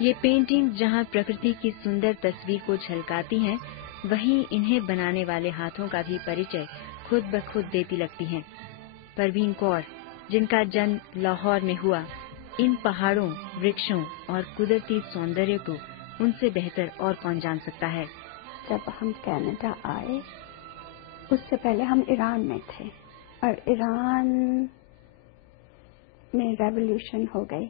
ये पेंटिंग जहाँ प्रकृति की सुंदर तस्वीर को झलकाती हैं, वहीं इन्हें बनाने वाले हाथों का भी परिचय खुद ब खुद देती लगती हैं। परवीन कौर, जिनका जन्म लाहौर में हुआ, इन पहाड़ों, वृक्षों और कुदरती सौंदर्य को उनसे बेहतर और कौन जान सकता है। जब हम कनाडा आए, उससे पहले हम ईरान में थे और ईरान में रेवोल्यूशन हो गई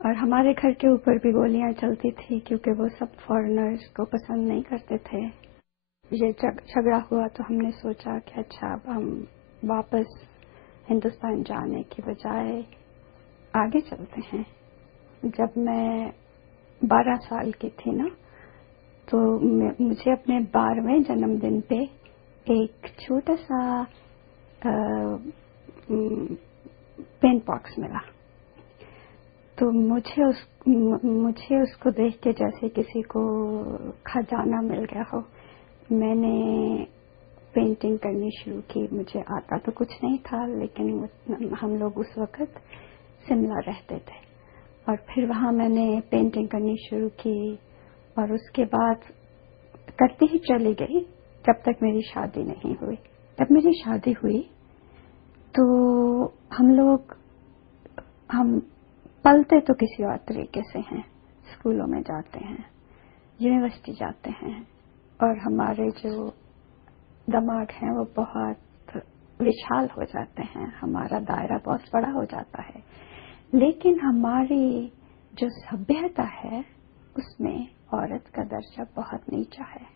और हमारे घर के ऊपर भी गोलियां चलती थी क्योंकि वो सब फॉरेनर्स को पसंद नहीं करते थे। ये झगड़ा हुआ तो हमने सोचा कि अच्छा अब हम वापस हिंदुस्तान जाने की बजाय आगे चलते हैं। जब मैं 12 साल की थी ना, तो मुझे अपने 12वें जन्मदिन पे एक छोटा सा पेंट बॉक्स मिला। तो मुझे उसको देख के जैसे किसी को खजाना मिल गया हो। मैंने पेंटिंग करनी शुरू की। मुझे आता तो कुछ नहीं था, लेकिन हम लोग उस वक्त शिमला रहते थे और फिर वहां मैंने पेंटिंग करनी शुरू की और उसके बाद करती ही चली गई जब तक मेरी शादी नहीं हुई। जब मेरी शादी हुई तो हम पलते तो किसी और तरीके से हैं। स्कूलों में जाते हैं, यूनिवर्सिटी जाते हैं और हमारे जो दिमाग हैं वो बहुत विशाल हो जाते हैं, हमारा दायरा बहुत बड़ा हो जाता है। लेकिन हमारी जो सभ्यता है उसमें औरत का दर्जा बहुत नीचा है।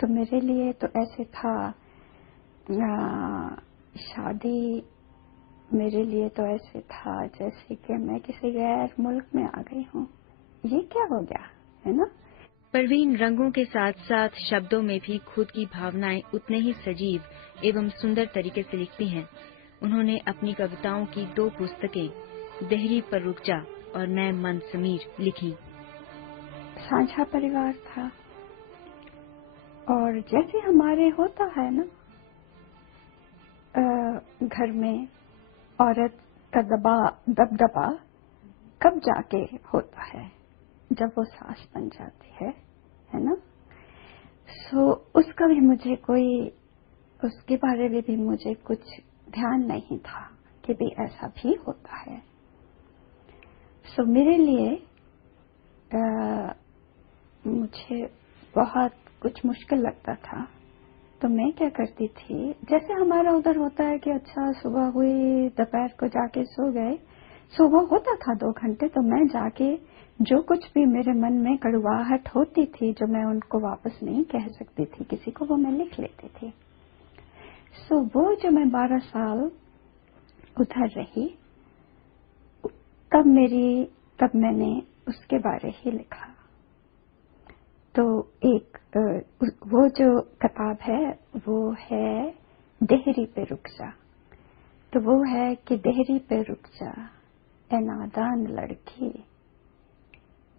तो मेरे लिए तो ऐसे था, शादी मेरे लिए तो ऐसे था जैसे कि मैं किसी गैर मुल्क में आ गई हूँ। ये क्या हो गया, है ना। परवीन रंगों के साथ साथ शब्दों में भी खुद की भावनाएं उतने ही सजीव एवं सुंदर तरीके से लिखती हैं। उन्होंने अपनी कविताओं की 2 पुस्तकें, देहरी पर रुक जा और मैं मन समीर, लिखी। साझा परिवार था और जैसे हमारे होता है ना, घर में औरत का दबदबा कब जाके होता है, जब वो सास बन जाती है ना। सो उसका भी मुझे उसके बारे में भी मुझे कुछ ध्यान नहीं था कि भी ऐसा भी होता है। सो मेरे लिए मुझे बहुत कुछ मुश्किल लगता था। तो मैं क्या करती थी, जैसे हमारा उधर होता है कि अच्छा सुबह हुई, दोपहर को जाके सो गए, सुबह होता था 2 घंटे, तो मैं जाके जो कुछ भी मेरे मन में कड़वाहट होती थी, जो मैं उनको वापस नहीं कह सकती थी किसी को, वो मैं लिख लेती थी। सो वो जो मैं 12 साल उधर रही, तब मैंने उसके बारे ही लिखा। तो वो जो किताब है वो है देहरी पे रुक जा। तो वो है कि देहरी पे रुक जा ए नादान लड़की,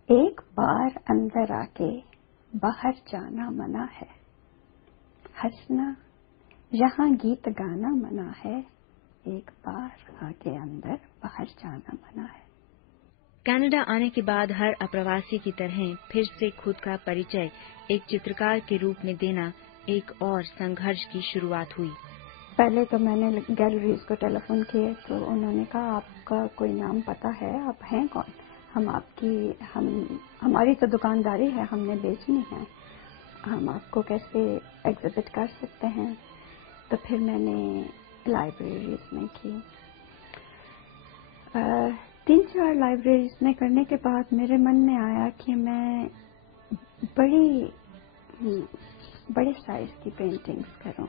एक बार अंदर आके बाहर जाना मना है, हंसना यहाँ गीत गाना मना है, एक बार आके अंदर बाहर जाना मना है। कनाडा आने के बाद हर अप्रवासी की तरह फिर से खुद का परिचय एक चित्रकार के रूप में देना एक और संघर्ष की शुरुआत हुई। पहले तो मैंने गैलरीज को टेलीफोन किए तो उन्होंने कहा आपका कोई नाम पता है, आप हैं कौन, हमारी तो दुकानदारी है, हमने बेचनी है, हम आपको कैसे एग्जिबिट कर सकते हैं। तो फिर मैंने लाइब्रेरीज में की। 3-4 लाइब्रेरीज में करने के बाद मेरे मन में आया कि मैं बड़े साइज की पेंटिंग्स करूं।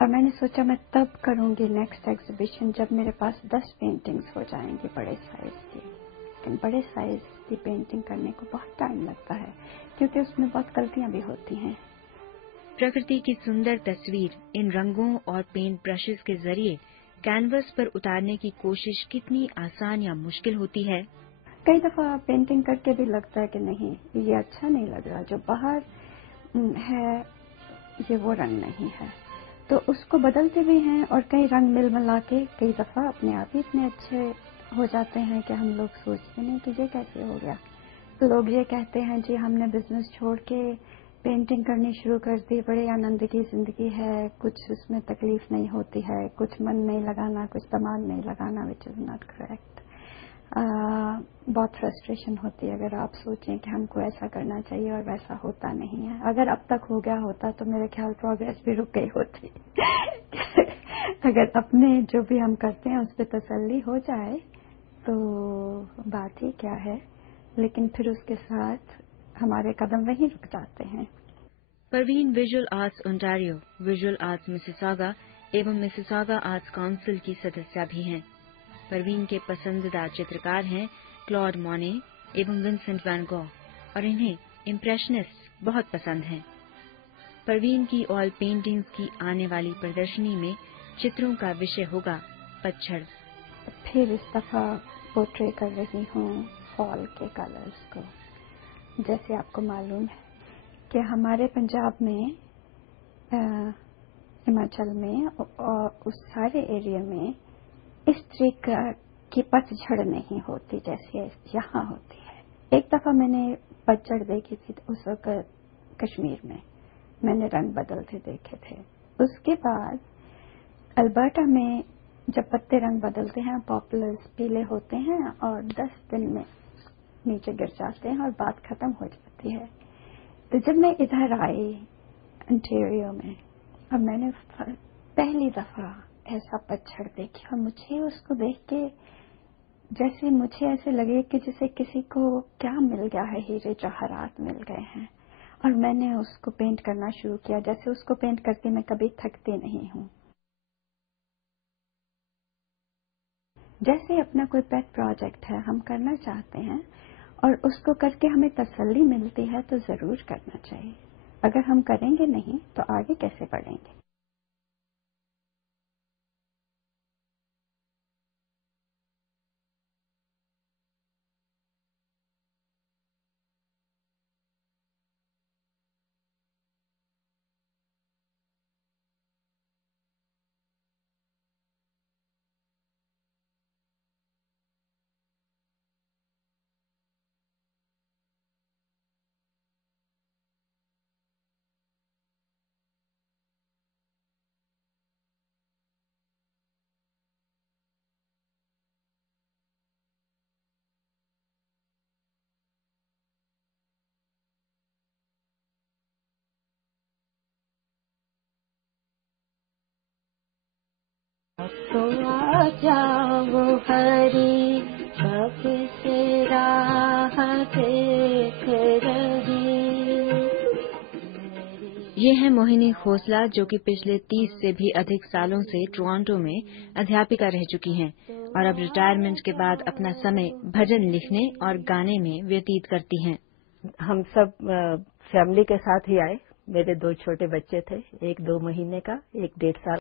और मैंने सोचा मैं तब करूंगी नेक्स्ट एग्जीबिशन जब मेरे पास 10 पेंटिंग्स हो जाएंगी बड़े साइज की। लेकिन बड़े साइज की पेंटिंग करने को बहुत टाइम लगता है क्योंकि उसमें बहुत गलतियां भी होती हैं। प्रकृति की सुंदर तस्वीर इन रंगों और पेंट ब्रशेस के जरिए कैनवस पर उतारने की कोशिश कितनी आसान या मुश्किल होती है। कई दफा पेंटिंग करके भी लगता है कि नहीं ये अच्छा नहीं लग रहा, जो बाहर है ये वो रंग नहीं है, तो उसको बदलते भी हैं और कई रंग मिल मिला के कई दफा अपने आप ही इतने अच्छे हो जाते हैं कि हम लोग सोचते नहीं कि ये कैसे हो गया। लोग ये कहते हैं जी हमने बिजनेस छोड़ के पेंटिंग करनी शुरू कर दी, बड़े आनंद की जिंदगी है, कुछ उसमें तकलीफ नहीं होती है, कुछ मन नहीं लगाना, कुछ दिमाग नहीं लगाना, विच इज नॉट करेक्ट। बहुत फ्रस्ट्रेशन होती है अगर आप सोचें कि हमको ऐसा करना चाहिए और वैसा होता नहीं है। अगर अब तक हो गया होता तो मेरे ख्याल प्रोग्रेस भी रुक गई होती। अगर अपने जो भी हम करते हैं उस पर तसल्ली हो जाए तो बात ही क्या है, लेकिन फिर उसके साथ हमारे कदम वहीं रुक जाते हैं। Parveen visual arts Ontario, visual arts Mississauga एवं मिसिसागा आर्ट्स काउंसिल की सदस्य भी हैं। परवीन के पसंदीदा चित्रकार हैं क्लॉड मोने एवं विंसेंट वैन गॉग और इन्हें इम्प्रेशनिस्ट बहुत पसंद हैं। परवीन की ऑयल पेंटिंग्स की आने वाली प्रदर्शनी में चित्रों का विषय होगा पतझड़। फिर इस दफा पोर्ट्रे कर रही हूँ फॉल के कलर्स को। जैसे आपको मालूम है कि हमारे पंजाब में, हिमाचल में और उस सारे एरिया में इस तरीके की पतझड़ नहीं होती जैसे यहाँ होती है। एक दफा मैंने पतझड़ देखी थी उस वक्त कश्मीर में, मैंने रंग बदलते देखे थे। उसके बाद अल्बर्टा में जब पत्ते रंग बदलते हैं, पॉपुलर्स पीले होते हैं और 10 दिन में नीचे गिर जाते हैं और बात खत्म हो जाती है। तो जब मैं इधर आई ओंटारियो में, अब मैंने पहली दफा ऐसा पतझड़ देखी और मुझे उसको देख के जैसे मुझे ऐसे लगे कि जैसे किसी को क्या मिल गया है, हीरे जवाहरात मिल गए हैं। और मैंने उसको पेंट करना शुरू किया। जैसे उसको पेंट करके मैं कभी थकती नहीं हूँ। जैसे अपना कोई पेट प्रोजेक्ट है हम करना चाहते हैं और उसको करके हमें तसल्ली मिलती है तो जरूर करना चाहिए। अगर हम करेंगे नहीं तो आगे कैसे बढ़ेंगे। तो आ जाओ हरी कब से राह देख रही। ये है मोहिनी खोसला, जो कि पिछले 30 से भी अधिक सालों से टोरंटो में अध्यापिका रह चुकी हैं और अब रिटायरमेंट के बाद अपना समय भजन लिखने और गाने में व्यतीत करती हैं। हम सब फैमिली के साथ ही आए। मेरे 2 छोटे बच्चे थे, एक 2 महीने का, एक 1.5 साल